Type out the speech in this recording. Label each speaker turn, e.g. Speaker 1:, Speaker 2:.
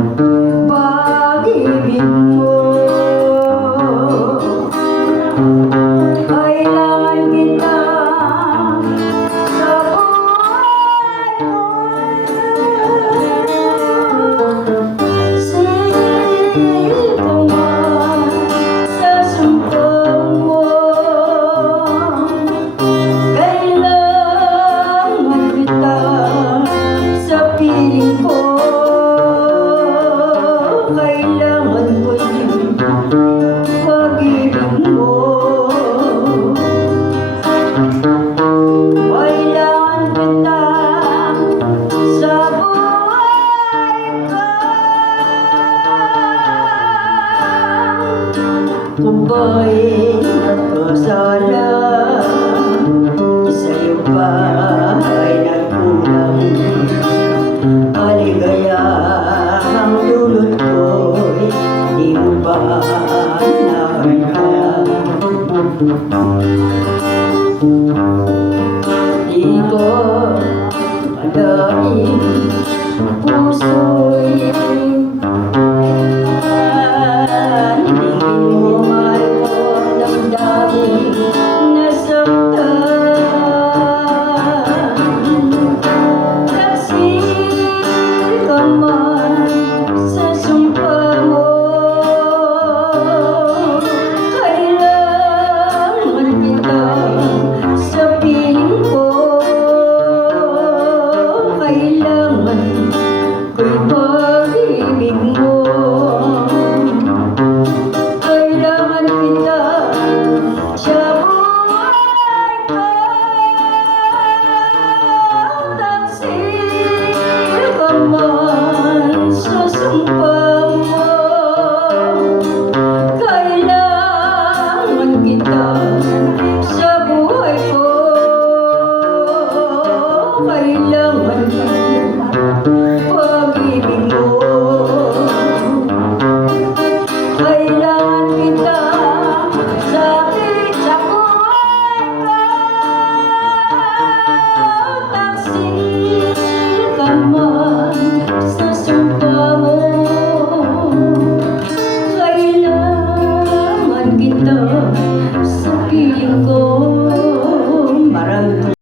Speaker 1: Thank you. Boy, masala Sa'yo ba ay nagkulang. Aligaya ang dulot ko'y Di mo ba nakaya kailangan kita. Yêu